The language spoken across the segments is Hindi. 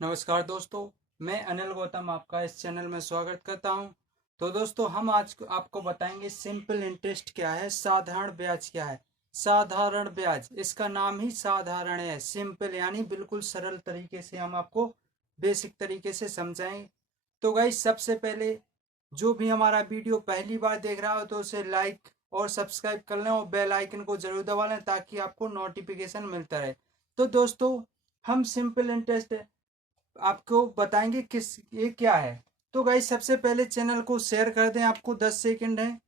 नमस्कार दोस्तों, मैं अनिल गौतम आपका इस चैनल में स्वागत करता हूं। तो दोस्तों, हम आज आपको बताएंगे सिंपल इंटरेस्ट क्या है, साधारण ब्याज क्या है। साधारण ब्याज, इसका नाम ही साधारण है, सिंपल यानी बिल्कुल सरल तरीके से हम आपको बेसिक तरीके से समझाएंगे। तो गाइस, सबसे पहले जो भी हमारा वीडियो पहली बार देख रहा हो तो उसे लाइक और सब्सक्राइब कर लें और बेल आइकन को जरूर दबा लें ताकि आपको नोटिफिकेशन मिलता रहे। तो दोस्तों, हम सिंपल इंटरेस्ट आपको बताएंगे किस ये क्या है। तो गाइस, सबसे पहले चैनल को शेयर कर दें, आपको 10 सेकंड है,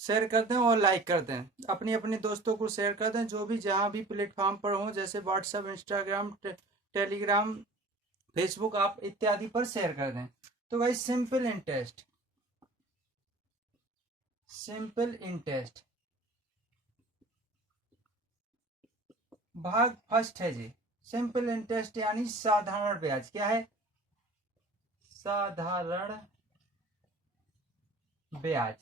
शेयर कर दें और लाइक कर दें। अपने अपने दोस्तों को शेयर कर दें जो भी जहां भी प्लेटफॉर्म पर हो, जैसे व्हाट्सएप, इंस्टाग्राम, टेलीग्राम, फेसबुक आप इत्यादि पर शेयर कर दें। तो गाइस, सिंपल इंटरेस्ट भाग फर्स्ट है जी। सिंपल इंटरेस्ट यानी साधारण ब्याज क्या है, साधारण ब्याज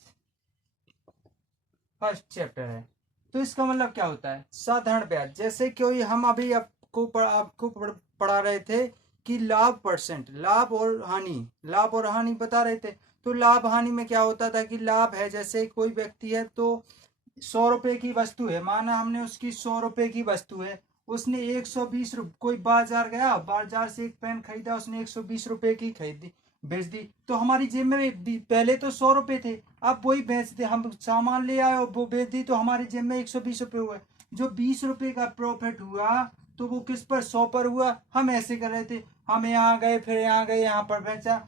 फर्स्ट चैप्टर है। तो इसका मतलब क्या होता है, साधारण ब्याज। जैसे कि हम अभी आपको पढ़ा रहे थे कि लाभ परसेंट, लाभ और हानि बता रहे थे। तो लाभ हानि में क्या होता था कि लाभ है, जैसे कोई व्यक्ति है तो 100 रुपए की वस्तु है, माना हमने उसकी 100 रुपए की वस्तु है, उसने 120 रुपये, कोई बाजार गया, बाजार से एक पेन खरीदा, उसने 120 रुपए की खरीदी, बेच दी। तो हमारी जेब में पहले तो 100 रुपए थे, अब वही बेच दे, हम सामान ले आए और वो बेच दी, तो हमारी जेब में 120 रुपए हुए। जो 20 रुपए का प्रॉफिट हुआ तो वो किस पर, 100 पर हुआ। हम ऐसे कर रहे थे, हम यहाँ गए, फिर यहाँ गए, यहाँ पर बेचा,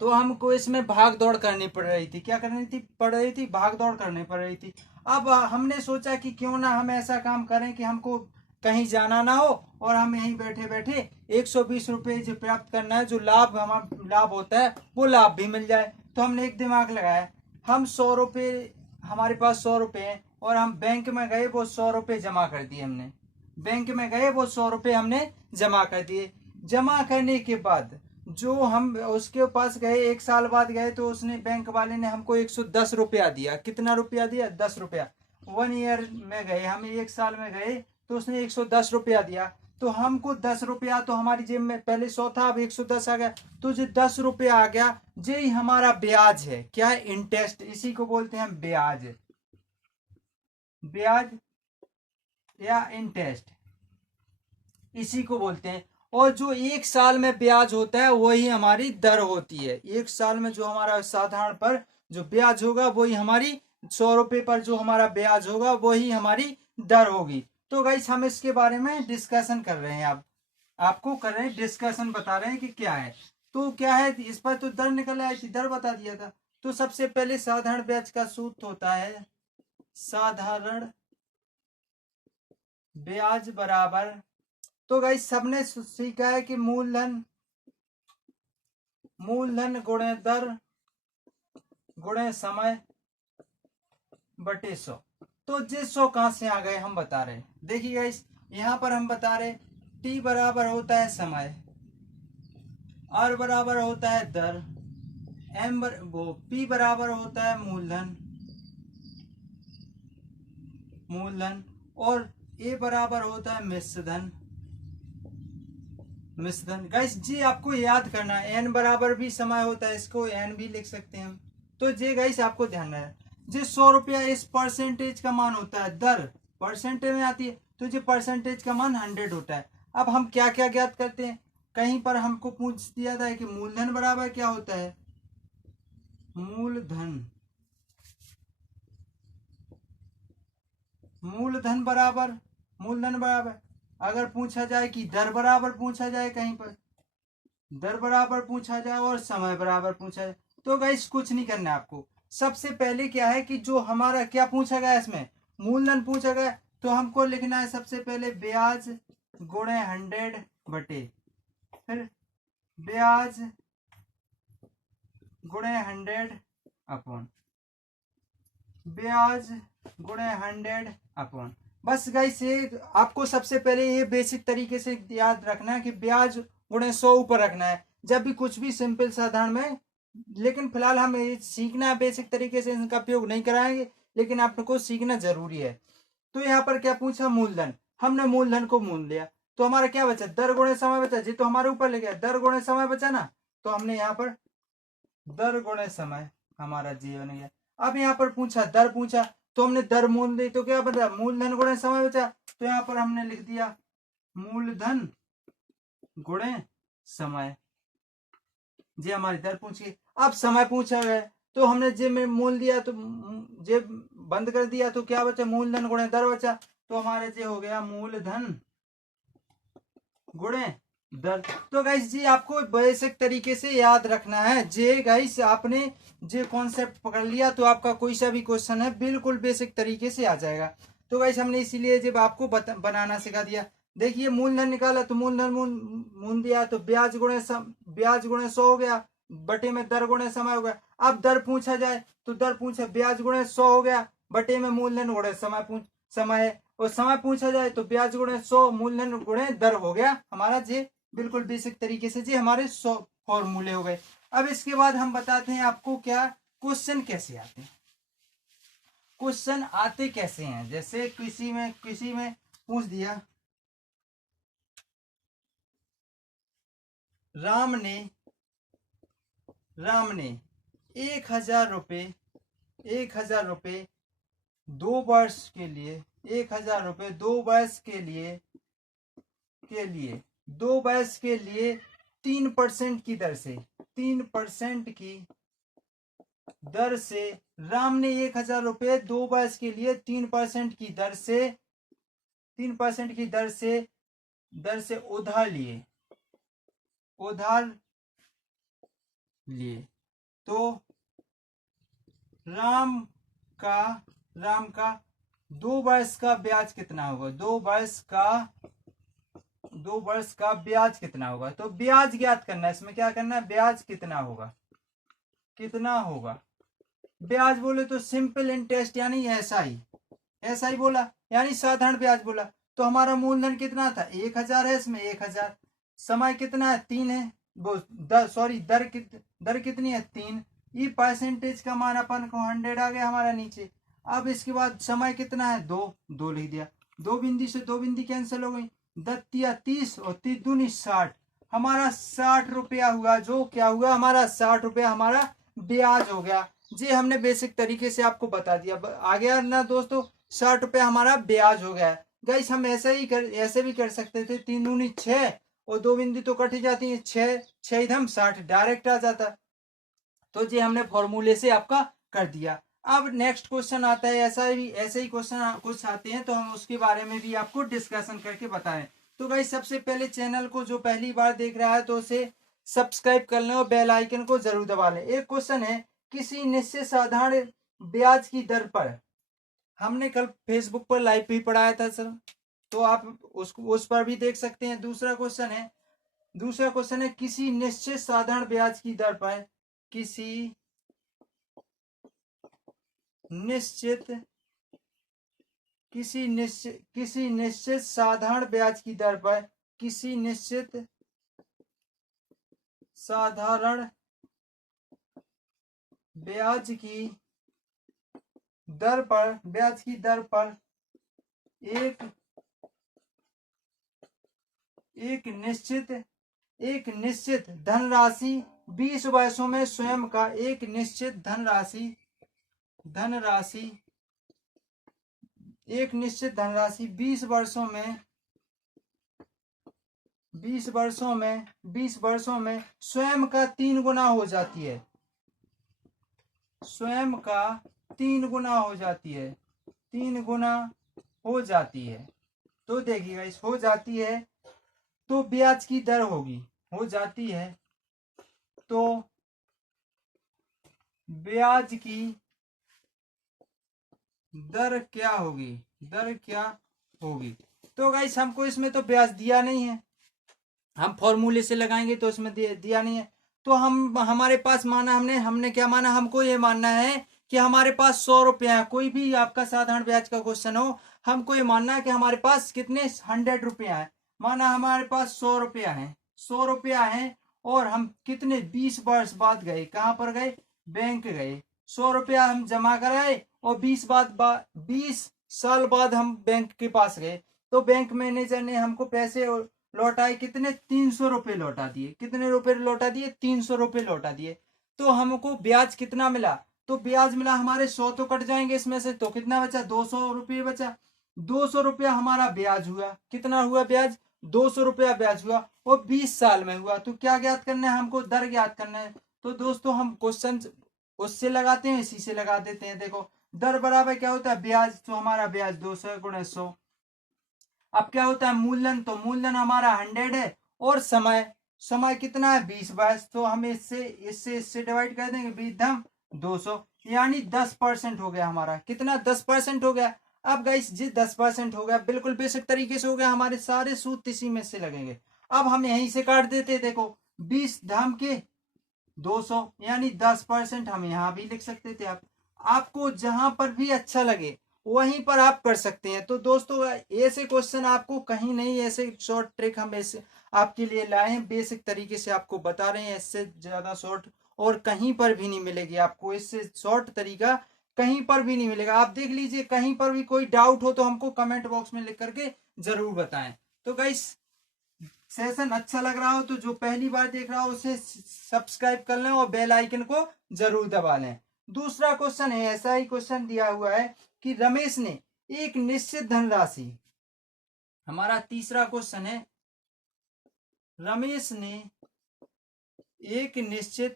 तो हमको इसमें भाग दौड़ करनी पड़ रही थी। क्या करनी थी पड़ रही थी, भाग दौड़ करनी पड़ रही थी। अब हमने सोचा कि क्यों ना हम ऐसा काम करें कि हमको कहीं जाना ना हो और हम यहीं बैठे बैठे 120 रुपये जो प्राप्त करना है, जो हमारा लाभ होता है, वो लाभ भी मिल जाए। तो हमने एक दिमाग लगाया, हम 100 रुपये, हमारे पास 100 रुपये हैं और हम बैंक में गए, वो 100 रुपये जमा कर दिए हमने। बैंक में गए, वो 100 रुपये हमने जमा कर दिए। जमा करने के बाद जो हम उसके पास गए, 1 साल बाद गए, तो उसने, बैंक वाले ने हमको 110 रुपया दिया। कितना रुपया दिया, 10 रुपया। 1 ईयर में गए, हम 1 साल में गए, तो उसने 110 रुपया दिया। तो हमको 10 रुपया, तो हमारी जेब में पहले 100 था, अब 110 आ गया, तो जो 10 रुपया आ गया, ये ही हमारा ब्याज है। क्या है, इंटरेस्ट, इसी को बोलते हैं ब्याज। ब्याज या इंटरेस्ट, इसी को बोलते हैं। और जो 1 साल में ब्याज होता है वही हमारी दर होती है। 1 साल में जो हमारा साधारण पर जो ब्याज होगा वही हमारी, 100 रुपये पर जो हमारा ब्याज होगा वही हमारी दर होगी। तो गाइस, हम इसके बारे में डिस्कशन कर रहे हैं, आपको कर रहे हैं डिस्कशन, बता रहे हैं कि क्या है। तो क्या है, इस पर तो दर निकल आई थी, दर बता दिया था। तो सबसे पहले साधारण ब्याज का सूत्र होता है, साधारण ब्याज बराबर, तो गाइस सबने सीखा है कि मूलधन गुणे दर गुणे समय बटे 100। तो ये 100 कहां से आ गए हम बता रहे, देखिए गाइस, यहां पर हम बता रहे टी बराबर होता है समय, आर बराबर होता है दर, पी बराबर होता है मूलधन और ए बराबर होता है मिश्रधन। गाइस जी, आपको याद करना है, एन बराबर भी समय होता है, इसको एन भी लिख सकते हैं हम। तो जे गाइस आपको ध्यान है, जे 100 रुपया इस परसेंटेज का मान होता है, दर परसेंटेज में आती है, तो जो परसेंटेज का मान 100 होता है। अब हम क्या क्या ज्ञात करते हैं, कहीं पर हमको पूछ दिया था कि मूलधन बराबर क्या होता है, मूलधन मूलधन बराबर, अगर पूछा जाए कि दर बराबर पूछा जाए, कहीं पर दर बराबर पूछा जाए और समय बराबर पूछा जाए, तो गाइस कुछ नहीं करना है आपको। सबसे पहले क्या है कि जो हमारा क्या पूछा गया, इसमें मूलधन पूछा गया, तो हमको लिखना है सबसे पहले ब्याज गुणे 100 बटे, फिर ब्याज गुणे 100 अपॉन ब्याज गुणे 100 अपॉन। बस गाइस, ये आपको सबसे पहले ये बेसिक तरीके से याद रखना है कि ब्याज गुणे 100 ऊपर रखना है जब भी कुछ भी सिंपल साधारण में। लेकिन फिलहाल हम ये सीखना है बेसिक तरीके से, इनका उपयोग नहीं कराएंगे, लेकिन आपको सीखना जरूरी है। तो यहाँ पर क्या पूछा, मूलधन, हमने मूलधन को मूल लिया, तो हमारा क्या बचा, दर गुणे समय बचा, जी तो हमारे ऊपर ले गया, दर गुणे समय बचा ना, तो हमने यहाँ पर दर गुणे समय हमारा जी बन गया। अब यहाँ पर पूछा दर पूछा, तो हमने दर मूल दी, तो क्या बचा, मूलधन गुणे समय बचा, तो यहाँ पर हमने लिख दिया मूलधन गुणे समय। जे हमारी दर पूछी, अब समय पूछा गया, तो हमने जे में मूल दिया तो जे बंद कर दिया, तो क्या बचा, मूलधन गुणे दर बचा, तो हमारे जे हो गया मूलधन गुणे दर। तो गाइस जी आपको बेसिक तरीके से याद रखना है, जे गाइस आपने जे कॉन्सेप्ट पकड़ लिया तो आपका कोई सा भी क्वेश्चन है बिल्कुल बेसिक तरीके से आ जाएगा। तो गाइस हमने इसीलिए जब आपको बनाना सिखा दिया। देखिए मूलधन निकाला तो मूलधन मूल दिया, तो ब्याज गुणे 100 हो गया, बटे में दर गुणे समय हो गया। अब दर पूछा जाए तो दर पूछा, ब्याज गुणे 100 हो गया, बटे में मूलधन गुणे समय है, और समय पूछा जाए तो ब्याज गुणे 100 मूलधन गुणे दर हो गया हमारा जे बिल्कुल बेसिक तरीके से। जी हमारे 100 फॉर्मूले हो गए। अब इसके बाद हम बताते हैं आपको क्या क्वेश्चन कैसे आते हैं, क्वेश्चन आते कैसे हैं। जैसे किसी में पूछ दिया, राम ने 1,000 रुपये 2 वर्ष के लिए, 1,000 रुपये 2 वर्ष के लिए 3% की दर से 3% की दर से राम ने 1,000 रुपये 2 वर्ष के लिए 3% की दर से उधार लिए। तो राम का 2 वर्ष का ब्याज कितना होगा, 2 वर्ष का ब्याज कितना होगा। तो ब्याज ज्ञात करना है, इसमें क्या करना है, ब्याज कितना होगा। ब्याज बोले तो सिंपल इंटरेस्ट यानी ऐसा ही बोला, यानी साधारण ब्याज बोला। तो हमारा मूलधन कितना था, 1,000 है, इसमें 1,000, समय कितना है 3 है, दर कितनी है 3, ये परसेंटेज का मान अपन को 100 आ गया हमारा नीचे। अब इसके बाद समय कितना है 2 लिख दिया, 2 बिंदी से 2 बिंदी कैंसिल हो गई, 30 और 3 दूनी 60, हमारा 60 रुपया हुआ। जो क्या हुआ हमारा 60 रुपया हमारा ब्याज हो गया। जी हमने बेसिक तरीके से आपको बता दिया, आ गया ना दोस्तों, 60 रुपया हमारा ब्याज हो गया। गाइस हम ऐसे भी कर सकते थे, 3 दूनी 6 और 2 बिंदी तो कट ही जाती है, 6 इधम 60 डायरेक्ट आ जाता। तो जी हमने फॉर्मूले से आपका कर दिया। अब नेक्स्ट क्वेश्चन आता है, ऐसे ही क्वेश्चन कुछ आते हैं, तो हम उसके बारे में भी आपको डिस्कशन करके बताएं। तो गाइस सबसे पहले चैनल को जो पहली बार देख रहा है तो उसे सब्सक्राइब कर लें और बेल आइकन को जरूर दबा लें। एक क्वेश्चन है, किसी निश्चित साधारण ब्याज की दर पर, हमने कल फेसबुक पर लाइव भी पढ़ाया था सर, तो आप उस पर भी देख सकते हैं। दूसरा क्वेश्चन है किसी निश्चित साधारण ब्याज की दर पर, किसी निश्चित साधारण ब्याज की दर पर, किसी निश्चित साधारण ब्याज की दर पर एक निश्चित धनराशि 20 वर्षों में स्वयं का एक निश्चित धनराशि 20 वर्षों में स्वयं का 3 गुना हो जाती है, स्वयं का 3 गुना हो जाती है। तो देखिएगा इस हो जाती है तो ब्याज की दर होगी, हो जाती है तो ब्याज की दर क्या होगी। तो गाइस हमको इसमें तो ब्याज दिया नहीं है, हम फॉर्मूले से लगाएंगे तो इसमें दिया नहीं है। तो हमारे पास माना हमने क्या माना, हमको ये मानना है कि हमारे पास 100 रुपया है। कोई भी आपका साधारण ब्याज का क्वेश्चन हो, हमको ये मानना है कि हमारे पास कितने 100 रुपया है। माना हमारे पास 100 रुपया है, 100 रुपया है, और हम कितने 20 वर्ष बाद गए, कहाँ पर गए, बैंक गए, 100 रुपया हम जमा कराए और 20 साल बाद हम बैंक के पास गए। तो बैंक मैनेजर ने हमको पैसे लौटाए कितने, 300 रुपये लौटा दिए। कितने रुपए लौटा दिए, 300 रुपये लौटा दिए। तो हमको ब्याज कितना मिला, तो ब्याज मिला हमारे 100 तो कट जाएंगे इसमें से, तो कितना बचा, 200 रुपये बचा। 200 रुपया हमारा ब्याज हुआ। कितना हुआ ब्याज, 200 रुपया ब्याज हुआ, और 20 साल में हुआ। तो क्या ज्ञात करना है हमको, दर ज्ञात करना है। तो दोस्तों हम क्वेश्चन उससे लगाते हैं, इसी से लगा देते हैं। देखो दर बराबर क्या होता है, ब्याज, तो हमारा ब्याज 200 गुणे 100। अब क्या होता है मूलधन, तो मूलधन हमारा 100 है, और समय, समय कितना है 20/22, तो हम इससे डिवाइड कर देंगे, 20 200, यानी 10% हो गया हमारा। कितना, 10% हो गया। अब गाइस जी 10% हो गया, बिल्कुल बेसिक तरीके से हो गया। हमारे सारे सूत्र इसी में से लगेंगे। अब हम यहीं से काट देते, देखो 20 धाम के 200, यानी 10% हम यहाँ भी लिख सकते थे। आप आपको जहां पर भी अच्छा लगे वहीं पर आप कर सकते हैं। तो दोस्तों ऐसे क्वेश्चन आपको कहीं नहीं, ऐसे शॉर्ट ट्रिक हम ऐसे आपके लिए लाए हैं, बेसिक तरीके से आपको बता रहे हैं। इससे ज्यादा शॉर्ट और कहीं पर भी नहीं मिलेगी आपको, इससे शॉर्ट तरीका कहीं पर भी नहीं मिलेगा। आप देख लीजिए, कहीं पर भी कोई डाउट हो तो हमको कमेंट बॉक्स में लिख करके जरूर बताएं। तो गाइस सेशन अच्छा लग रहा हो तो जो पहली बार देख रहा हो उसे सब्सक्राइब कर लें और बेल आइकन को जरूर दबा लें। दूसरा क्वेश्चन है, ऐसा ही क्वेश्चन दिया हुआ है कि रमेश ने एक निश्चित धनराशि, हमारा तीसरा क्वेश्चन है, रमेश ने एक निश्चित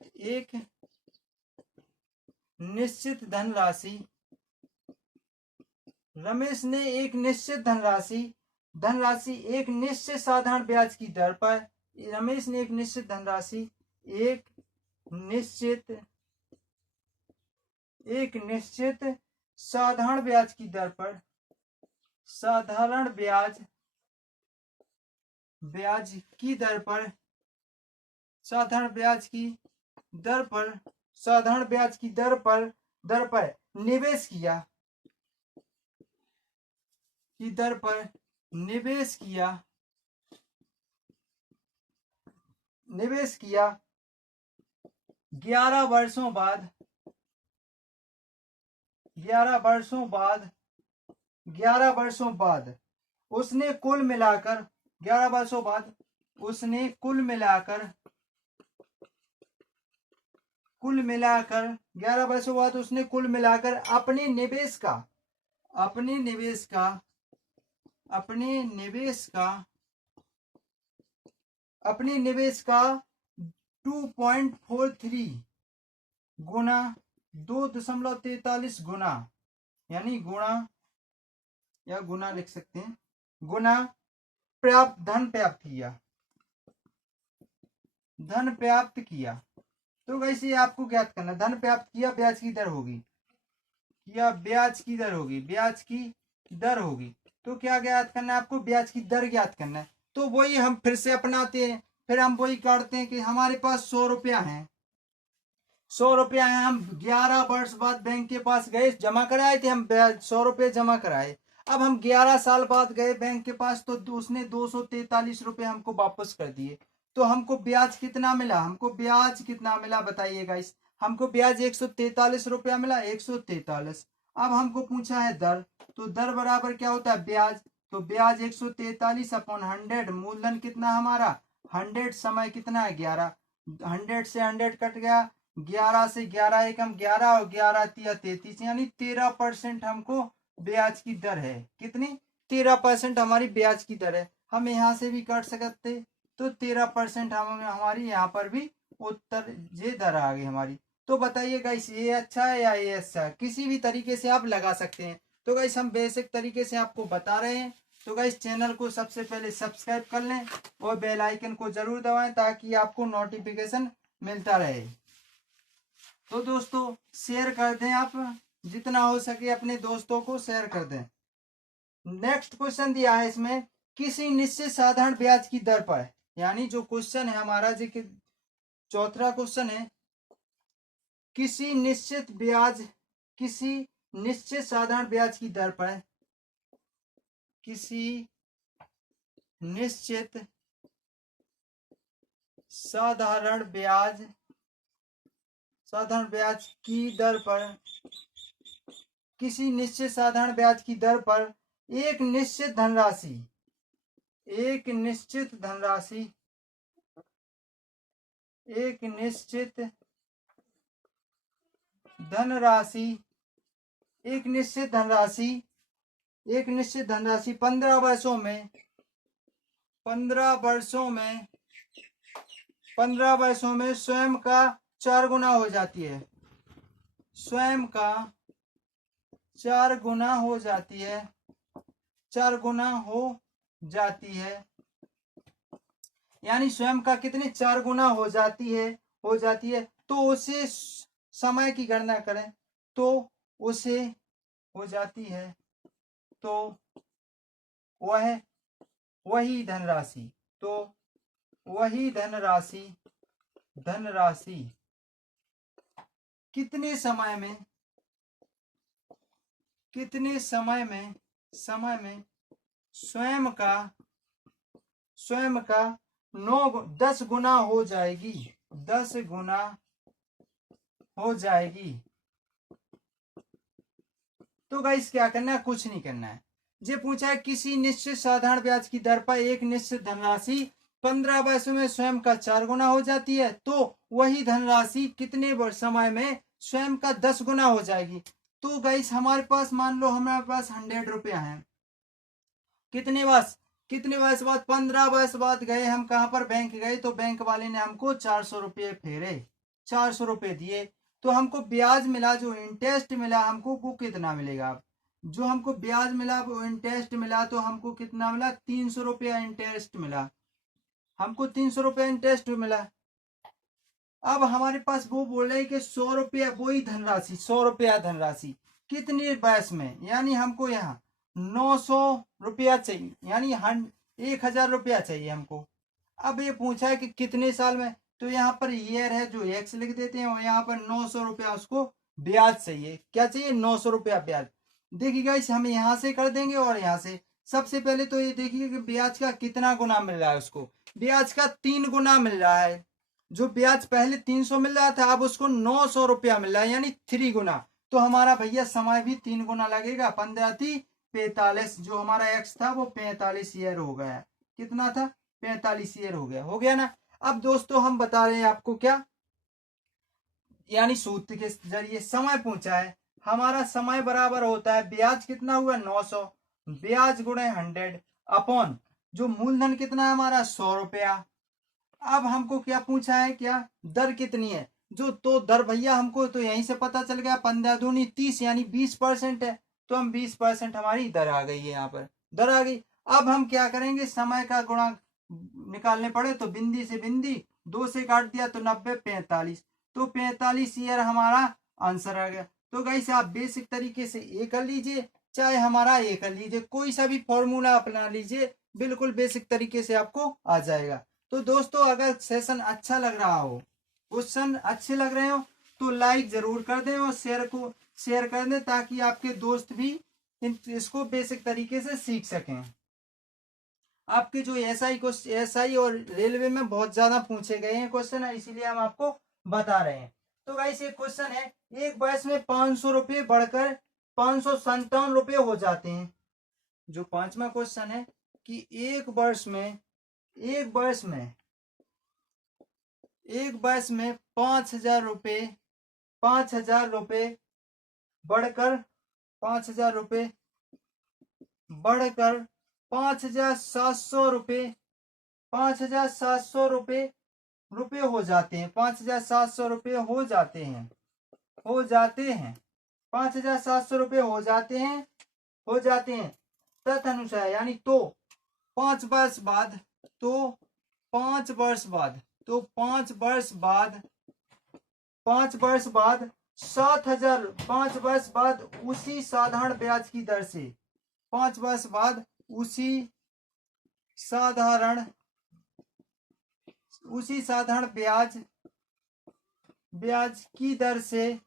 धनराशि, रमेश ने एक निश्चित धनराशि एक निश्चित साधारण ब्याज की दर पर, रमेश ने एक निश्चित धनराशि एक निश्चित साधारण ब्याज की दर पर, साधारण ब्याज की दर पर, साधारण ब्याज की दर पर, साधारण ब्याज की दर पर निवेश किया, की दर पर निवेश किया 11 वर्षों बाद, 11 वर्षों बाद उसने कुल मिलाकर, 11 वर्षों बाद उसने कुल मिलाकर 11 वर्षों बाद उसने कुल मिलाकर अपने निवेश का 2.43 गुना, 2.43 गुना, यानी गुणा या गुना लिख सकते हैं, गुना धन प्राप्त किया। तो वैसे ही आपको ज्ञात करना, धन प्राप्त किया, ब्याज की दर होगी, तो क्या ज्ञात करना है आपको, ब्याज की दर ज्ञात करना है। तो वही हम फिर से अपनाते हैं, फिर हम वही काटते हैं कि हमारे पास 100 रुपया है, 100 रुपया है, हम 11 वर्ष बाद बैंक के पास गए, जमा कराए थे हम, 100 रुपये जमा कराए। अब हम 11 साल बाद गए बैंक के पास, तो उसने 243 रुपये हमको वापस कर दिए। तो हमको ब्याज कितना मिला, बताइएगा। इस हमको ब्याज 143 रुपया मिला, 143। अब हमको पूछा है दर, तो दर बराबर क्या होता है, ब्याज, तो ब्याज 143 अपॉन 100, मूलधन कितना हमारा 100, समय कितना है 11, 100 से 100 कट गया, 11 से 11 एकम 11 और 11 तिया 33, यानी 13% हमको ब्याज की दर है। कितनी, 13% हमारी ब्याज की दर है। हम यहाँ से भी काट सकते, तो 13% हमारी यहाँ पर भी उत्तर ये दर आ गई हमारी। तो बताइए गाइस ये अच्छा है या ये अच्छा है, किसी भी तरीके से आप लगा सकते हैं। तो गाइस हम बेसिक तरीके से आपको बता रहे हैं। तो गाइस चैनल को सबसे पहले सब्सक्राइब कर लें और बेल आइकन को जरूर दबाएं ताकि आपको नोटिफिकेशन मिलता रहे। तो दोस्तों शेयर कर दें, आप जितना हो सके अपने दोस्तों को शेयर कर दें। नेक्स्ट क्वेश्चन दिया है इसमें, किसी निश्चित साधारण ब्याज की दर पर, यानी जो क्वेश्चन है हमारा जी कि चौथा क्वेश्चन है, किसी निश्चित साधारण ब्याज की दर पर, किसी निश्चित साधारण ब्याज की दर पर, किसी निश्चित साधारण ब्याज की दर पर एक निश्चित धनराशि, एक निश्चित धनराशि, एक निश्चित धनराशि, एक निश्चित धनराशि, एक निश्चित धनराशि 15 वर्षों में, 15 वर्षों में, 15 वर्षों में स्वयं का 4 गुना हो जाती है, स्वयं का 4 गुना हो जाती है, 4 गुना हो जाती है, यानी स्वयं का कितने 4 गुना हो जाती है, हो जाती है। तो उसे समय की गणना करें तो उसे हो जाती है, तो वही धनराशि, तो वही धनराशि, धनराशि कितने समय में, कितने समय में, समय में स्वयं का 10 गुना हो जाएगी, 10 गुना हो जाएगी। तो गाइस क्या करना है, कुछ नहीं करना है। ये पूछा है किसी निश्चित साधारण ब्याज की दर पर एक निश्चित धनराशि 15 वर्षों में स्वयं का 4 गुना हो जाती है, तो वही धनराशि कितने समय में स्वयं का 10 गुना हो जाएगी। तो गाइस हमारे पास मान लो हमारे पास 100 रुपया है, कितने वर्ष बाद 15 वर्ष बाद गए हम कहां पर, बैंक गए, तो बैंक वाले ने हमको 400 रुपये फेरे, 400 रुपये दिए, तो हमको ब्याज मिला, जो इंटरेस्ट मिला हमको वो कितना मिलेगा, जो हमको ब्याज मिला वो इंटरेस्ट मिला, तो हमको कितना मिला, 300 रुपया इंटरेस्ट मिला, हमको 300 रुपया इंटरेस्ट मिला। अब हमारे पास वो बोल रहे कि 100 रुपया वही धनराशि, 100 रुपया धनराशि कितने वर्ष में, यानी हमको यहाँ 900 रुपया चाहिए, यानी 1000 रुपया चाहिए हमको। अब ये पूछा है कि कितने साल में, तो यहाँ पर ईयर है जो एक्स लिख देते हैं, और यहाँ पर 900 रुपया उसको ब्याज चाहिए, क्या चाहिए, 900 रुपया ब्याज। देखिएगा इस हम यहाँ से कर देंगे और यहाँ से। सबसे पहले तो ये देखिए कि ब्याज का कितना गुना मिल रहा है उसको, ब्याज का 3 गुना मिल रहा है, जो ब्याज पहले 300 मिल रहा था अब उसको 900 रुपया मिल रहा है, यानी 3 गुना। तो हमारा भैया समय भी 3 गुना लगेगा, 15 थी 45, जो हमारा एक्स था वो 45 ईयर हो गया, कितना था, 45 ईयर हो गया, हो गया ना। अब दोस्तों हम बता रहे हैं आपको क्या, यानी सूत्र के जरिए समय पूछा है, हमारा समय बराबर होता है ब्याज कितना हुआ 900, ब्याज गुणे 100 अपॉन जो मूलधन कितना है हमारा 100 रुपया। अब हमको क्या पूछा है, क्या दर कितनी है, जो तो दर भैया हमको तो यहीं से पता चल गया, 15 दूनी 30 यानी 20% है, तो हम 20% हमारी दर आ गई है, यहाँ पर दर आ गई। अब हम क्या करेंगे, समय का गुणांक निकालने पड़े, तो बिंदी से बिंदी 2 से काट दिया तो 90 45, तो 45 ईयर हमारा आंसर आ गया। तो गाइस आप बेसिक तरीके से ये कर लीजिए, चाहे हमारा ये कर लीजिए, कोई सा भी फॉर्मूला अपना लीजिए, बिल्कुल बेसिक तरीके से आपको आ जाएगा। तो दोस्तों अगर सेशन अच्छा लग रहा हो, क्वेश्चन अच्छे लग रहे हो, तो लाइक जरूर कर दें और शेयर कर दें, ताकि आपके दोस्त भी इसको बेसिक तरीके से सीख सकें। आपके जो एसआई और रेलवे में बहुत ज्यादा पूछे गए हैं क्वेश्चन, इसीलिए हम आपको बता रहे हैं। तो गाइस एक क्वेश्चन है, एक वर्ष में 500 रुपये बढ़कर 557 रुपये हो जाते हैं। जो 5वां क्वेश्चन है कि एक वर्ष में 5,000 रुपये, 5,000 रुपये बढ़कर 5,000 रुपये बढ़कर 5,700 रुपये, 5,700 रुपये हो जाते हैं, 5,700 रुपये हो जाते हैं, 5,700 रुपये हो जाते हैं तदनुसार, यानी तो 5 वर्ष बाद, तो 5 वर्ष बाद, तो 5 वर्ष बाद 7,000, 5 वर्ष बाद उसी साधारण ब्याज की दर से, 5 वर्ष बाद उसी साधारण ब्याज की दर से,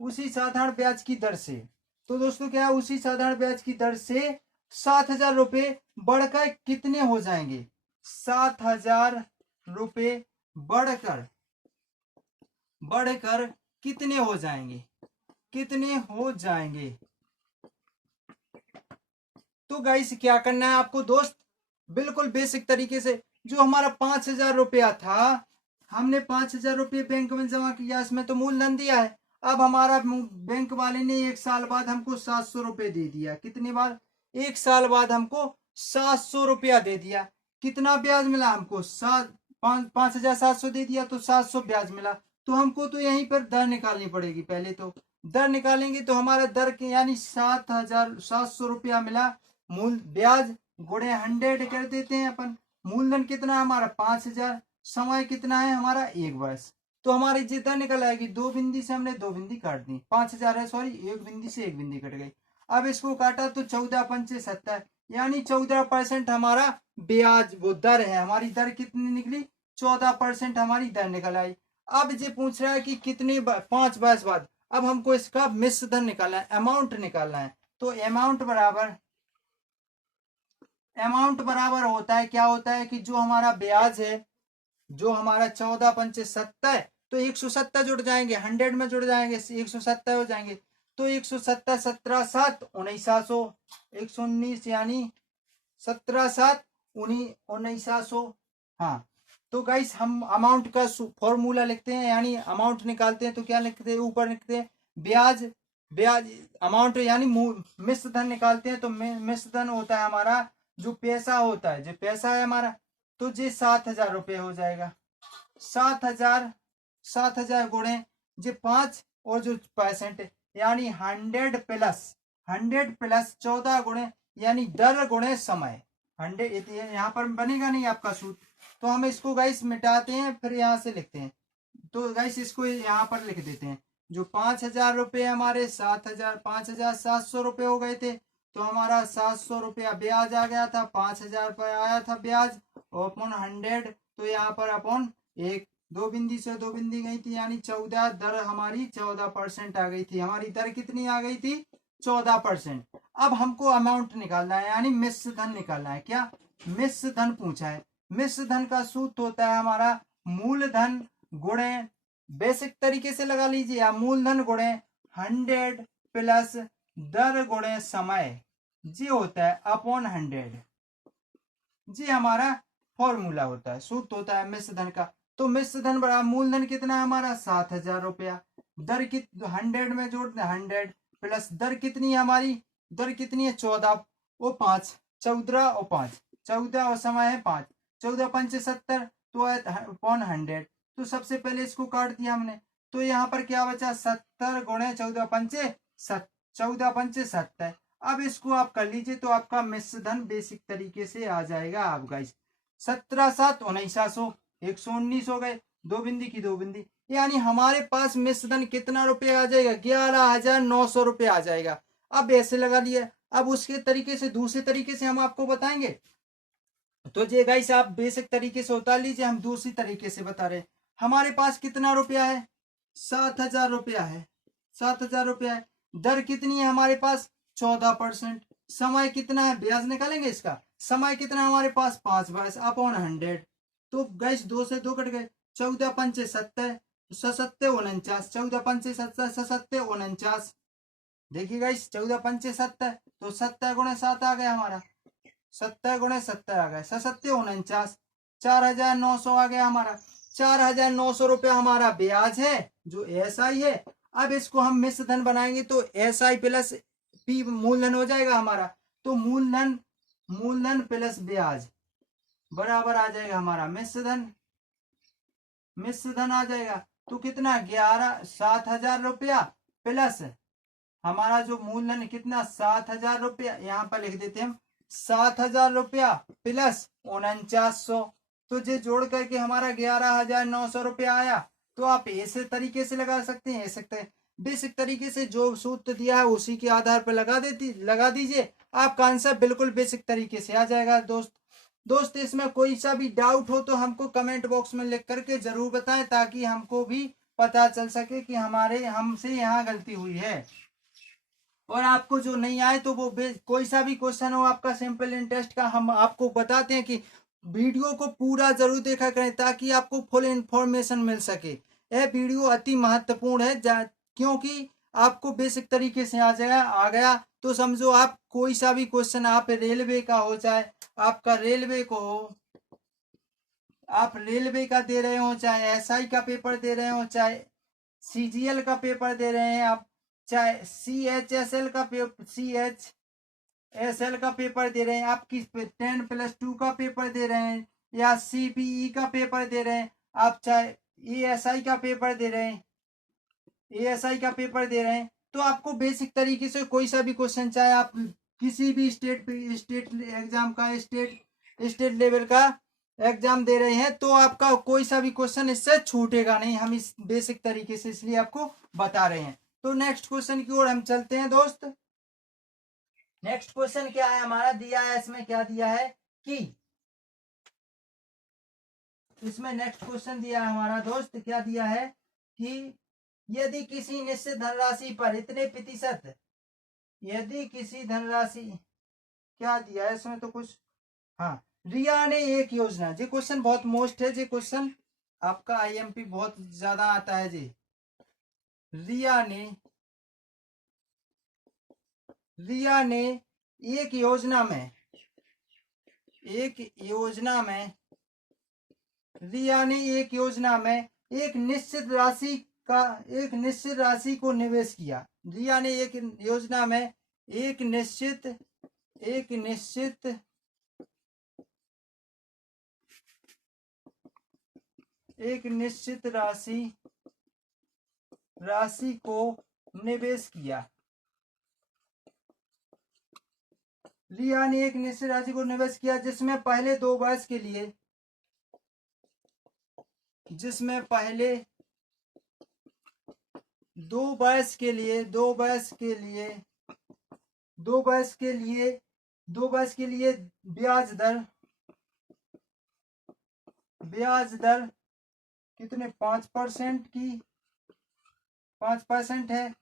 उसी साधारण ब्याज की दर से, तो दोस्तों क्या है, उसी साधारण ब्याज की दर से 7,000 रुपये बढ़कर कितने हो जाएंगे, 7,000 रुपये बढ़कर कितने हो जाएंगे, तो गाइस क्या करना है आपको दोस्त, बिल्कुल बेसिक तरीके से, जो हमारा 5,000 रुपया था, हमने 5,000 रुपये बैंक में जमा किया, इसमें तो मूलधन दिया है। अब हमारा बैंक वाले ने 1 साल बाद हमको 700 रुपये दे दिया। कितने बार? 1 साल बाद हमको 700 रुपया दे दिया। कितना ब्याज मिला हमको? 5,700 दे दिया तो 700 ब्याज मिला। तो हमको तो यहीं पर दर निकालनी पड़ेगी। पहले तो दर निकालेंगे तो हमारा दर के यानी 7,700 रुपया मिला। मूल ब्याज गुणे 100 कर देते हैं अपन। मूलधन कितना है हमारा? 5,000। समय कितना है हमारा? 1 वर्ष। तो हमारी जितना निकल आएगी, 2 बिंदी से हमने 2 बिंदी काट दी। 5,000 है, सॉरी, 1 बिंदी से 1 बिंदी कट गई। अब इसको काटा तो 14 पंचे 70, यानी 14% हमारा ब्याज वो दर है। हमारी दर कितनी निकली? 14% हमारी दर निकल आई। अब ये पूछ रहा है कि कितने 5 वर्ष बाद। अब हमको इसका मिश्र धन निकालना है, अमाउंट निकालना है। तो अमाउंट बराबर होता है, क्या होता है कि जो हमारा ब्याज है, जो हमारा 14 पंचे 70, तो 170 जुड़ जाएंगे, 100 में जुड़ जाएंगे, 170 हो जाएंगे। तो 170 17 7 1900, 119 यानी 17 7 1900। हाँ, तो गाइस हम अमाउंट का फॉर्मूला लिखते हैं, यानी अमाउंट निकालते हैं तो क्या लिखते हैं? ऊपर लिखते हैं ब्याज, ब्याज अमाउंट यानी मिश्र धन निकालते हैं तो मिश्र धन होता है हमारा जो पैसा होता है, जो पैसा है हमारा, तो ये 7,000 रुपये हो जाएगा। 7,000 गुणे जो 5 और जो 65, यानी 100 प्लस 14 गुणे, यानी दर गुणे समय। 100 यहाँ पर बनेगा नहीं आपका सूत्र, तो हम इसको गाइस मिटाते हैं, फिर यहाँ से लिखते हैं। तो गाइस इसको यहाँ पर लिख देते हैं। जो 5,000 रुपये हमारे 5,700 रुपये हो गए थे, तो हमारा 700 रुपया ब्याज आ गया था, 5,000 पर आया था ब्याज, और अपॉन 100, तो यहाँ पर अपॉन 1, 2 बिंदी से 2 बिंदी गई थी, यानी 14, दर हमारी 14% आ गई थी। हमारी दर कितनी आ गई थी? 14%। अब हमको अमाउंट निकालना है, यानी मिश्र धन निकालना है। क्या मिश्र धन पूछा है? मिश्र धन का सूत्र होता है हमारा मूलधन गुणे, बेसिक तरीके से लगा लीजिए आप, मूलधन गुणे 100 प्लस दर गुणे समय, जी होता है अपॉन 100। जी हमारा फॉर्मूला होता है, सूत्र होता है मिश्र धन का। तो मिश्र धन बड़ा, मूलधन कितना है हमारा? 7,000 रुपया। दर 100 में जोड़ 100 प्लस दर कितनी है हमारी? दर कितनी है? 14 और 5, 14 और 5, 14 और समय है 5, 14 पंचे 70, तो अपॉन 100। तो सबसे पहले इसको काट दिया हमने, तो यहाँ पर क्या बचा? 70 गुणे 14 पंचे 70। अब इसको आप कर लीजिए तो आपका मिश्र धन बेसिक तरीके से आ जाएगा। आप गाइस 17 7 1900, 119 हो गए, 2 बिंदी की 2 बिंदी, यानी हमारे पास मिश्र धन कितना रुपये आ जाएगा? 11,900 रुपये आ जाएगा। अब ऐसे लगा लिया। अब उसके तरीके से, दूसरे तरीके से हम आपको बताएंगे। तो ये गाइस आप बेसिक तरीके से उतार लीजिए, हम दूसरी तरीके से बता रहे हैं। हमारे पास कितना रुपया है? 7,000 रुपया है। 7,000 रुपया है। दर कितनी है हमारे पास? 14%। समय कितना है? ब्याज निकालेंगे इसका। समय कितना है हमारे पास? 5 वर्ष अपॉन 100। तो गैस 2 से 2 कट गए, 14 पंचे 70, 7 49, 14 पंचे 7 49। देखिए गाइस 14 पंचे 70, तो 70 गुणे 7 आ गया हमारा, 70 गुणे 70 आ गया, 7 49, 4,900 आ गया हमारा। 4,900 रुपया हमारा ब्याज है, जो SI है। अब इसको हम मिश्र धन बनाएंगे तो SI प्लस P मूलधन हो जाएगा हमारा। तो मूलधन प्लस ब्याज बराबर आ जाएगा हमारा मिश्र धन आ जाएगा। तो कितना? 7,000 रुपया प्लस हमारा जो मूलधन कितना? 7,000 रुपया, यहाँ पर लिख देते हैं हम 7,000 रुपया प्लस 4900। तो ये जोड़ करके हमारा 11,900 रुपया आया। तो आप ऐसे तरीके से लगा सकते हैं, ऐसे बेसिक तरीके से जो सूत्र दिया है उसी के आधार पर लगा दीजिए, आपका आंसर बिल्कुल बेसिक तरीके से आ जाएगा। दोस्त इसमें कोई सा भी डाउट हो तो हमको कमेंट बॉक्स में लिख करके जरूर बताएं, ताकि हमको भी पता चल सके कि हमसे यहाँ गलती हुई है। और आपको जो नहीं आए तो वो कोई सा भी क्वेश्चन हो आपका सिंपल इंटरेस्ट का, हम आपको बताते हैं कि वीडियो को पूरा जरूर देखा करें, ताकि आपको फुल इंफॉर्मेशन मिल सके। यह वीडियो अति महत्वपूर्ण है, क्योंकि आपको बेसिक तरीके से आ गया तो समझो आप कोई सा भी क्वेश्चन, आप रेलवे का हो, चाहे आपका रेलवे को हो, आप रेलवे का दे रहे हो, चाहे एसआई का पेपर दे रहे हो, चाहे सीजीएल का पेपर दे रहे हैं आप, चाहे सीएचएसएल का पेपर, सीएचएसएल का पेपर दे रहे हैं, आप किस 10+2 का पेपर दे रहे हैं, या सीपीई का पेपर दे रहे हैं, आप चाहे एएसआई का पेपर दे रहे हैं, एएसआई का पेपर दे रहे हैं, तो आपको बेसिक तरीके से कोई सा भी क्वेश्चन, चाहे आप किसी भी स्टेट एग्जाम का, स्टेट लेवल का एग्जाम दे रहे हैं, तो आपका कोई सा भी क्वेश्चन इससे छूटेगा नहीं। हम इस बेसिक तरीके से इसलिए आपको बता रहे हैं। तो नेक्स्ट क्वेश्चन की ओर हम चलते हैं दोस्त। नेक्स्ट क्वेश्चन क्या है हमारा, दिया है इसमें, क्या दिया है कि इसमें नेक्स्ट क्वेश्चन दिया है हमारा दोस्त, क्या दिया है कि यदि किसी निश्चित धनराशि पर इतने प्रतिशत, यदि किसी धनराशि, क्या दिया है इसमें तो कुछ, हाँ, रिया ने एक योजना, जी क्वेश्चन बहुत मोस्ट है, जी क्वेश्चन आपका आईएमपी बहुत ज्यादा आता है जी। रिया ने एक योजना में, रिया ने एक योजना में एक निश्चित राशि को निवेश किया। रिया ने एक योजना में एक निश्चित राशि को निवेश किया। रिया ने एक निश्चित राशि को निवेश किया जिसमें पहले 2 वर्ष के लिए, ब्याज दर कितने, 5% की, 5% है,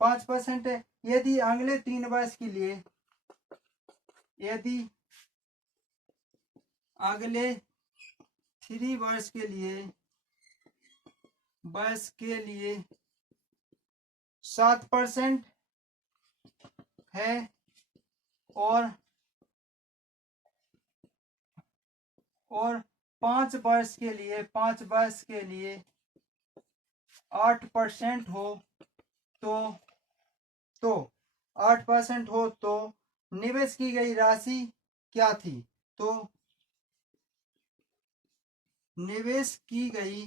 5% है। यदि अगले 3 वर्ष के लिए, यदि अगले 3 वर्ष के लिए 7% है और 5 वर्ष के लिए 8% हो, तो 8% हो तो निवेश की गई राशि क्या थी? तो निवेश की गई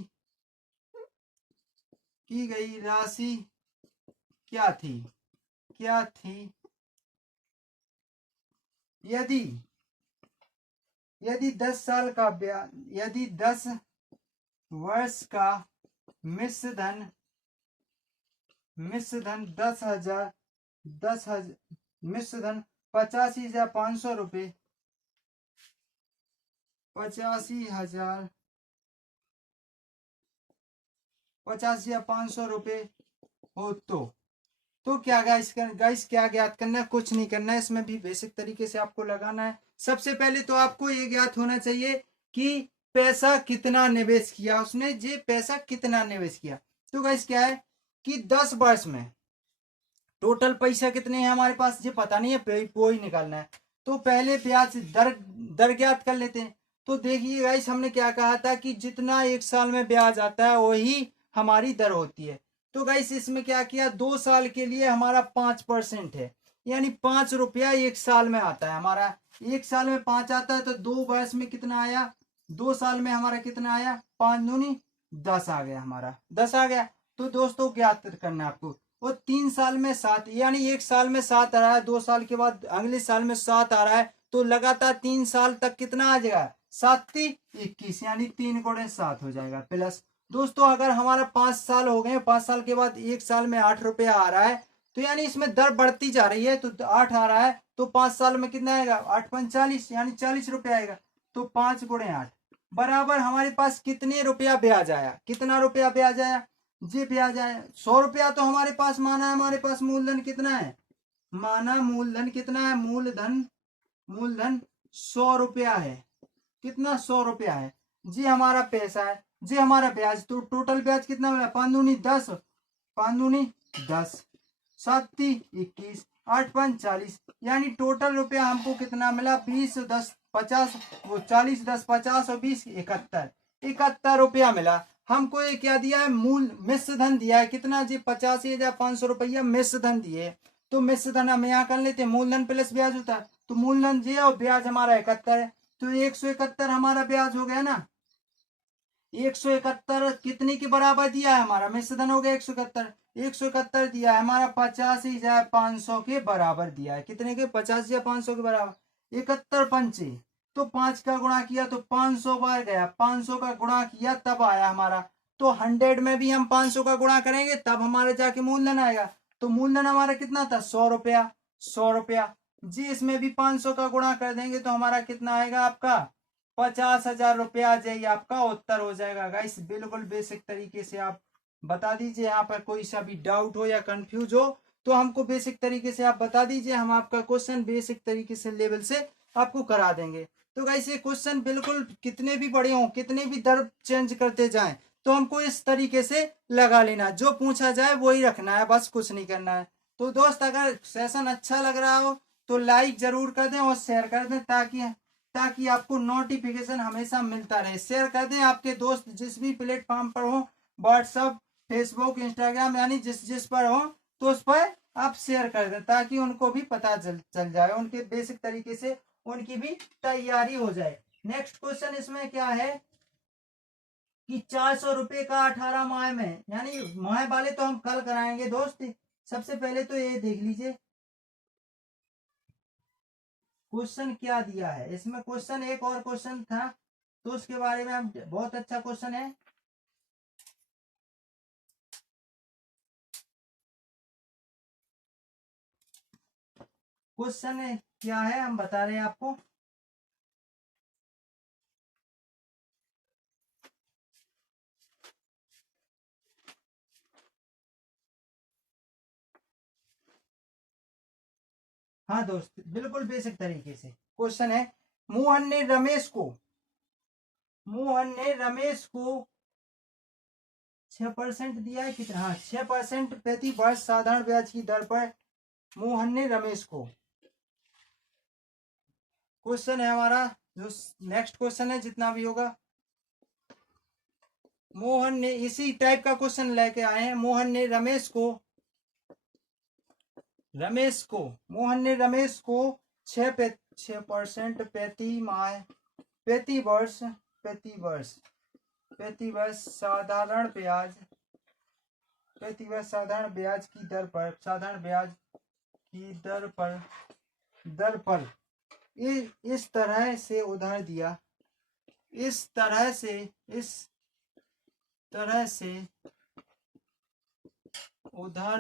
राशि क्या थी? यदि 10 साल का ब्याज, यदि 10 वर्ष का मिश्र धन 10,000, मिश्र धन 85,500 रुपये, 85,500 रुपये हो तो क्या गाइस क्या ज्ञात करना है? कुछ नहीं करना है, इसमें भी बेसिक तरीके से आपको लगाना है। सबसे पहले तो आपको ये ज्ञात होना चाहिए कि पैसा कितना निवेश किया उसने, जी पैसा कितना निवेश किया। तो गाइस क्या है कि 10 वर्ष में टोटल पैसा कितने हैं हमारे पास, ये पता नहीं है, वो ही निकालना है। तो पहले ब्याज दर ज्ञात कर लेते हैं। तो देखिए गाइस, हमने क्या कहा था कि जितना 1 साल में ब्याज आता है वही हमारी दर होती है। तो गाइस इसमें क्या किया, 2 साल के लिए हमारा 5% है, यानी 5 रुपया 1 साल में आता है हमारा। 1 साल में 5 आता है तो 2 वर्ष में कितना आया, 2 साल में हमारा कितना आया, 5 दूनी 10 आ गया, हमारा 10 आ गया। तो दोस्तों ज्ञात करना है आपको। और 3 साल में 7, यानी 1 साल में 7 आ रहा है, 2 साल के बाद अगले साल में 7 आ रहा है, तो लगातार 3 साल तक कितना आ जाएगा, 7×3=21, यानी 3×7 हो जाएगा प्लस। दोस्तों अगर हमारा 5 साल हो गए, 5 साल के बाद 1 साल में 8 रुपया आ रहा है, तो यानी इसमें दर बढ़ती जा रही है, तो 8 आ रहा है, तो 5 साल में कितना आएगा, 8×5=40, यानी 40 रुपया आएगा। तो 5×8 बराबर हमारे पास कितने रुपया ब्याज आया, कितना रुपया ब्याज आया, जी ब्याज आया 100 रुपया। तो हमारे पास माना है, हमारे पास मूलधन कितना है, माना मूलधन कितना है, मूलधन 100 रुपया है। कितना, 100 रुपया है जी हमारा पैसा है, जी हमारा ब्याज। तो टोटल ब्याज कितना मिला, 5×10, 7×3=21, 8 5 40, यानी टोटल रुपया हमको कितना मिला 20 10 50, वो 40 10 50 और 20 71, 71 रुपया मिला हमको। ये क्या दिया है, मूल मिश्र धन दिया है कितना जी 85,500 रुपया मिश्र धन दिए। तो मिश्र धन हम यहाँ कर लेते हैं, मूलधन प्लस ब्याज होता है, तो मूलधन जी और ब्याज हमारा 71 है, तो 171 हमारा ब्याज हो गया ना। 171 कितने के बराबर दिया है, हमारा मिश्र धन हो गया 171, 171 दिया है हमारा 85,500 के बराबर दिया है, कितने के 85,500 के बराबर। 71 पंचे, तो 5 का गुणा किया तो 500 बार गया, 500 का गुणा किया तब आया हमारा। तो 100 में भी हम 500 का गुणा करेंगे तब हमारा जाके मूलधन आएगा। तो मूलधन हमारा कितना था 100 रुपया, 100 रुपया जी। इसमें भी 500 का गुणा कर देंगे तो हमारा कितना आएगा आपका 50,000 रुपया आ जाइए, आपका उत्तर हो जाएगा। गाइस बिल्कुल बेसिक तरीके से आप बता दीजिए, यहाँ पर कोई सा भी डाउट हो या कंफ्यूज हो तो हमको बेसिक तरीके से आप बता दीजिए, हम आपका क्वेश्चन बेसिक तरीके से लेवल से आपको करा देंगे। तो गाइस ये क्वेश्चन बिल्कुल कितने भी बड़े हों, कितने भी दर चेंज करते जाएं, तो हमको इस तरीके से लगा लेना, जो पूछा जाए वही रखना है, बस कुछ नहीं करना है। तो दोस्त अगर सेशन अच्छा लग रहा हो तो लाइक जरूर कर दें और शेयर कर दें, ताकि आपको नोटिफिकेशन हमेशा मिलता रहे। शेयर कर दें आपके दोस्त जिस भी प्लेटफॉर्म पर हो, व्हाट्सअप फेसबुक इंस्टाग्राम, यानी जिस जिस पर हो तो उस पर आप शेयर कर दें, ताकि उनको भी पता चल जाए, उनके बेसिक तरीके से उनकी भी तैयारी हो जाए। नेक्स्ट क्वेश्चन इसमें क्या है कि 400 रुपये का 18 माह में, यानी माह वाले तो हम कल कराएंगे दोस्त। सबसे पहले तो ये देख लीजिए क्वेश्चन क्या दिया है इसमें। क्वेश्चन एक और क्वेश्चन था तो उसके बारे में हम, बहुत अच्छा क्वेश्चन है। क्वेश्चन क्या है हम बता रहे हैं आपको। हाँ दोस्त बिल्कुल बेसिक तरीके से क्वेश्चन है। मोहन ने रमेश को 6% दिया है कितना, हाँ 6% प्रति वर्ष साधारण ब्याज की दर पर मोहन ने रमेश को। क्वेश्चन है हमारा जो नेक्स्ट क्वेश्चन है जितना भी होगा, मोहन ने इसी टाइप का क्वेश्चन लेके आए हैं। मोहन ने रमेश को 6% प्रति वर्ष साधारण ब्याज की दर पर इस तरह से उधार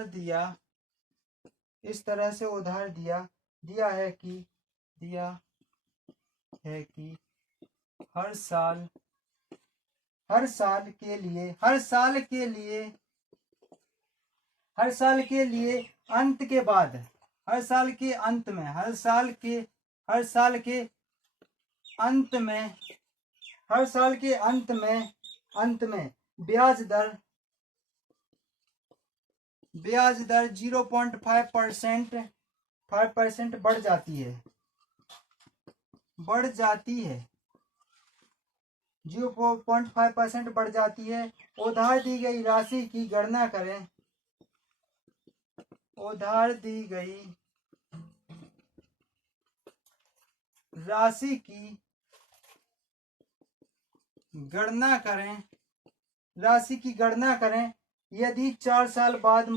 दिया, इस तरह से उधार दिया है कि हर साल के लिए अंत के बाद, हर साल के अंत में ब्याज दर 0.5% बढ़ जाती है 0.5% बढ़ जाती है। उधार दी गई राशि की गणना करें। उधार दी गई राशि की गणना करें यदि 4 साल बाद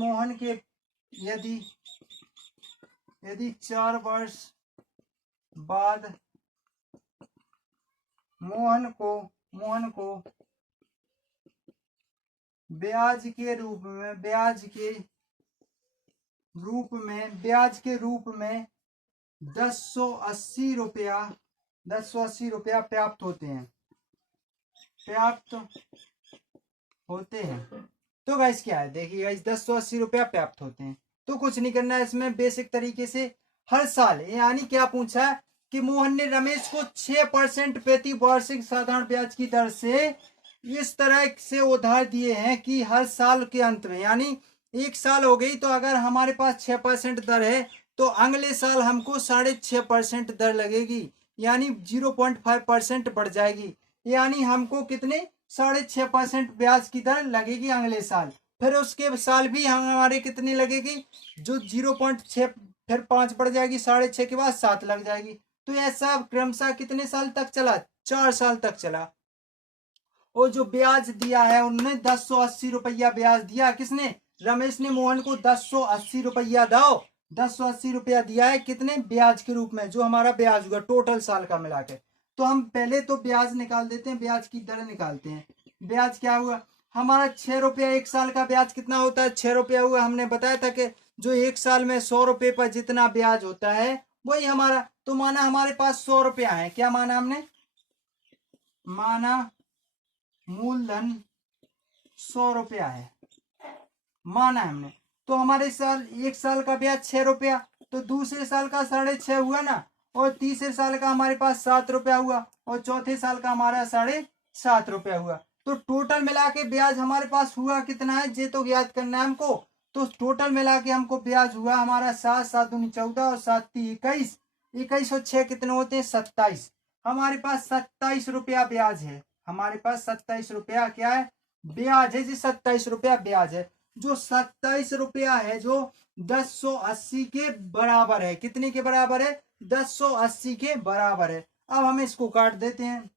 यदि 4 वर्ष बाद मोहन को ब्याज के रूप में 1080 रुपया प्राप्त होते हैं। तो गाइस क्या है, देखिए गाइस 1080 रुपया प्राप्त होते हैं, तो कुछ नहीं करना है इसमें। बेसिक तरीके से हर साल, यानी क्या पूछा है कि मोहन ने रमेश को 6% प्रति वार्षिक साधारण ब्याज की दर से इस तरह से उधार दिए हैं कि हर साल के अंत में, यानी 1 साल हो गई तो अगर हमारे पास 6% दर है तो अगले साल हमको 6.5% दर लगेगी, यानी 0.5% बढ़ जाएगी, यानी हमको कितने 6.5% ब्याज की दर लगेगी अगले साल। फिर उसके साल भी हमारे कितनी लगेगी, जो 0.6 फिर 5 बढ़ जाएगी, 6.5 के बाद 7 लग जाएगी। तो ऐसा क्रमशः कितने साल तक चला, 4 साल तक चला। और जो ब्याज दिया है उन्होंने 1080 रुपया ब्याज दिया, किसने, रमेश ने मोहन को 1080 रुपया दो, 1080 रुपया दिया है, कितने ब्याज के रूप में, जो हमारा ब्याज हुआ टोटल साल का मिला के। तो हम पहले तो ब्याज निकाल देते हैं, ब्याज की दर निकालते हैं। ब्याज क्या हुआ हमारा, 6 रुपया, एक साल का ब्याज कितना होता है, 6 रुपया हुआ। हमने बताया था कि जो एक साल में 100 रुपये पर जितना ब्याज होता है वही हमारा, तो माना हमारे पास 100 रुपया है, क्या माना हमने, माना मूलधन 100 रुपया है, माना हमने। तो हमारे साल एक साल का ब्याज 6 रुपया, तो दूसरे साल का 6.5 हुआ ना, और तीसरे साल का हमारे पास 7 रुपया हुआ, और चौथे साल का हमारा 7.5 रुपया हुआ। तो टोटल मिला के ब्याज हमारे पास हुआ कितना है, ये तो याद करना है हमको। तो टोटल मिला के हमको ब्याज हुआ हमारा 7, 7 दूनी 14 और 7 ती 21, 21 और 6 कितने होते हैं, 27। हमारे पास 27 रुपया ब्याज है, हमारे पास 27 रुपया क्या है, ब्याज है जी, 27 रुपया ब्याज है। जो 27 रुपया है जो 1080 के बराबर है, कितने के बराबर है, 1080 के बराबर है। अब हम इसको काट देते हैं,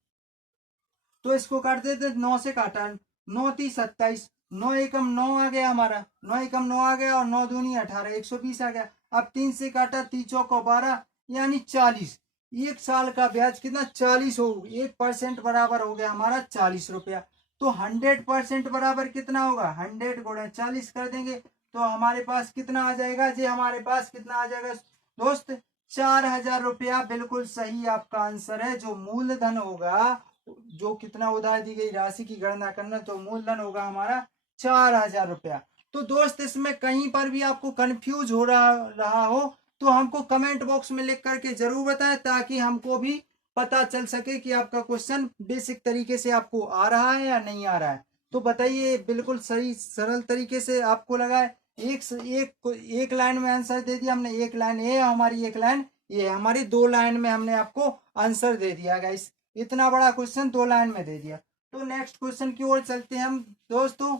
तो इसको काट देते, 9 से काटा, 9 ती 27, 9 एकम 9 आ गया हमारा, 9 एकम 9 आ गया, और 9 दूनी 18, 120 आ गया। अब 3 से काटा, 3 चौको 12, यानी 40। एक साल का ब्याज कितना, 40 हो, 1% बराबर हो गया हमारा 40 रुपया। तो 100% बराबर कितना होगा, 100 गुणे 40 कर देंगे, तो हमारे पास कितना आ जाएगा जी, हमारे पास कितना आ जाएगा दोस्त, 4000 रुपया। बिल्कुल सही आपका आंसर है। जो मूलधन होगा, जो कितना उधार दी गई राशि की गणना करना, तो मूलधन होगा हमारा 4000 रुपया। तो दोस्त इसमें कहीं पर भी आपको कंफ्यूज हो रहा हो तो हमको कमेंट बॉक्स में लिख करके जरूर बताएं, ताकि हमको भी पता चल सके कि आपका क्वेश्चन बेसिक तरीके से आपको आ रहा है या नहीं आ रहा है। तो बताइए, बिल्कुल सही सरल तरीके से आपको लगा है। एक लाइन में आंसर दे दिया हमने, एक लाइन ए हमारी, एक लाइन ये हमारी, 2 लाइन में हमने आपको आंसर दे दिया गाइस। इतना बड़ा क्वेश्चन 2 लाइन में दे दिया। तो नेक्स्ट क्वेश्चन की ओर चलते हैं हम दोस्तों।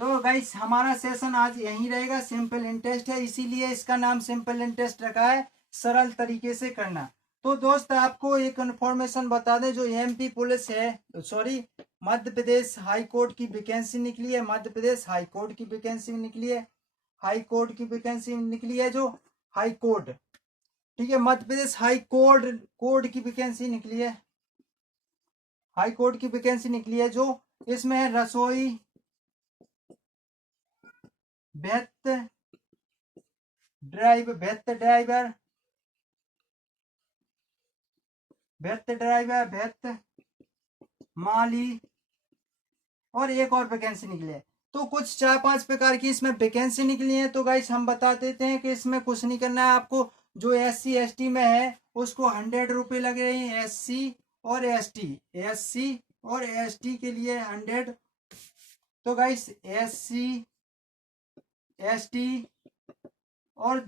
तो गाइस हमारा सेशन आज यहीं रहेगा, सिंपल इंटरेस्ट है, इसीलिए इसका नाम सिंपल इंटरेस्ट रखा है, सरल तरीके से करना। तो दोस्त आपको एक इन्फॉर्मेशन बता दें, जो एमपी पुलिस है, sorry Madhya Pradesh high court की वैकेंसी निकली है, मध्य प्रदेश हाई कोर्ट की वैकेंसी निकली है, हाई कोर्ट की वैकेंसी निकली है, जो हाई कोर्ट, ठीक है, मध्य प्रदेश हाई कोर्ट की वैकेंसी निकली है, हाई कोर्ट की वैकेंसी निकली है, जो इसमें है रसोई बेहतर ड्राइवर बेहतर माली, और एक और वैकेंसी निकली है। तो कुछ 4-5 प्रकार की इसमें वैकेंसी निकली है। तो गाइस हम बता देते हैं कि इसमें कुछ नहीं करना है आपको। जो SC ST में है उसको 100 रुपये लग रहे हैं, SC और ST के लिए 100। तो गाइस SC ST और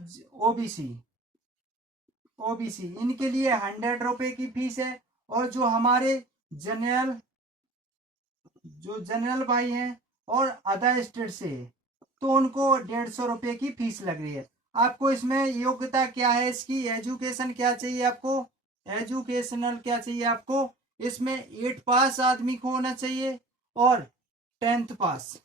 OBC इनके लिए 100 रुपये की फीस है। और जो हमारे जनरल भाई हैं और अदर स्टेट से, तो उनको 150 रुपये की फीस लग रही है। आपको इसमें योग्यता क्या है, इसकी एजुकेशन क्या चाहिए आपको, एजुकेशनल क्या चाहिए आपको, इसमें 8 पास आदमी को होना चाहिए और 10th पास।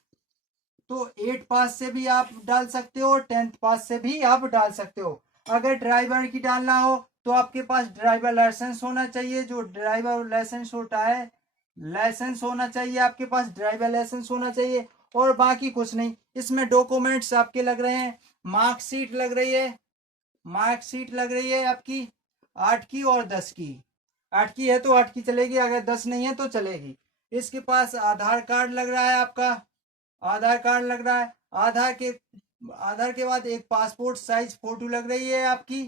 तो 8 पास से भी आप डाल सकते हो, 10th पास से भी आप डाल सकते हो। अगर ड्राइवर की डालना हो तो आपके पास ड्राइवर लाइसेंस होना चाहिए, जो ड्राइवर लाइसेंस होता है, लाइसेंस होना चाहिए आपके पास, ड्राइवर लाइसेंस होना चाहिए, और बाकी कुछ नहीं। इसमें डॉक्यूमेंट्स आपके लग रहे हैं, मार्कशीट लग रही है, मार्कशीट लग रही है आपकी 8 की और 10 की। 8 की है तो 8 की चलेगी, अगर 10 नहीं है तो चलेगी। इसके पास आधार कार्ड लग रहा है आपका, आधार कार्ड लग रहा है, आधार के बाद एक पासपोर्ट साइज फोटो लग रही है आपकी।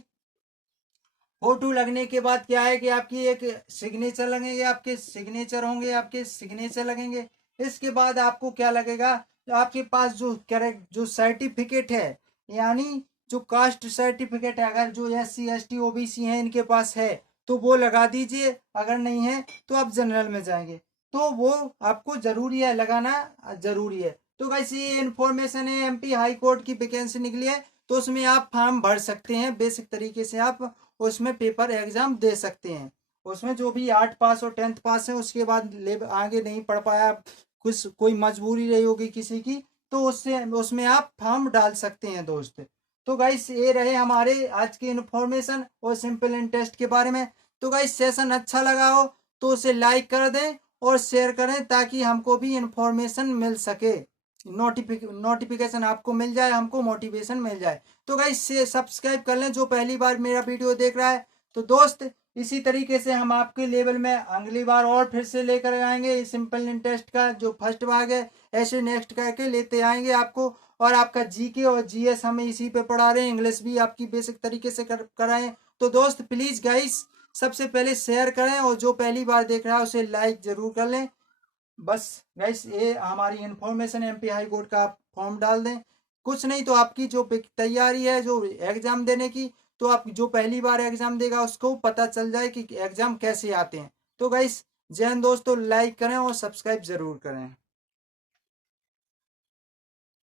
फोटो लगने के बाद क्या है कि आपकी एक सिग्नेचर लगेंगे, आपके सिग्नेचर होंगे, आपके सिग्नेचर लगेंगे। इसके बाद आपको क्या लगेगा, आपके पास जो सर्टिफिकेट है, यानी जो कास्ट सर्टिफिकेट है, अगर जो SC ST OBC है इनके पास है तो वो लगा दीजिए, अगर नहीं है तो आप जनरल में जाएंगे, तो वो आपको जरूरी है, लगाना जरूरी है। तो गाइस ये इन्फॉर्मेशन है, MP हाई कोर्ट की वैकेंसी निकली है, तो उसमें आप फॉर्म भर सकते हैं, बेसिक तरीके से आप उसमें पेपर एग्जाम दे सकते हैं। उसमें जो भी 8 पास और 10th पास है, उसके बाद आगे नहीं पढ़ पाया, कुछ कोई मजबूरी रही होगी किसी की, तो उससे उसमें आप फॉर्म डाल सकते हैं दोस्त। तो गाइस ये रहे हमारे आज की इन्फॉर्मेशन और सिंपल इंटरेस्ट के बारे में। तो गाइस सेशन अच्छा लगा हो तो उसे लाइक कर दें और शेयर करें, ताकि हमको भी इन्फॉर्मेशन मिल सके, नोटिफिकेशन आपको मिल जाए, हमको मोटिवेशन मिल जाए। तो गाइस से सब्सक्राइब कर लें जो पहली बार मेरा वीडियो देख रहा है। तो दोस्त इसी तरीके से हम आपके लेवल में अगली बार और फिर से लेकर आएंगे, सिंपल इंटरेस्ट का जो फर्स्ट भाग है ऐसे नेक्स्ट करके लेते आएंगे आपको। और आपका GK और GS हमें इसी पे पढ़ा रहे हैं, इंग्लिश भी आपकी बेसिक तरीके से कराएं। तो दोस्त प्लीज गाइस सबसे पहले शेयर करें और जो पहली बार देख रहा है उसे लाइक जरूर कर लें। बस गाइस ये हमारी इन्फॉर्मेशन, MP हाई कोर्ट का आप फॉर्म डाल दें, कुछ नहीं तो आपकी जो तैयारी है जो एग्जाम देने की, तो आप जो पहली बार एग्जाम देगा उसको पता चल जाए कि एग्जाम कैसे आते हैं। तो गाइस जय हिंद दोस्तों, लाइक करें और सब्सक्राइब जरूर करें।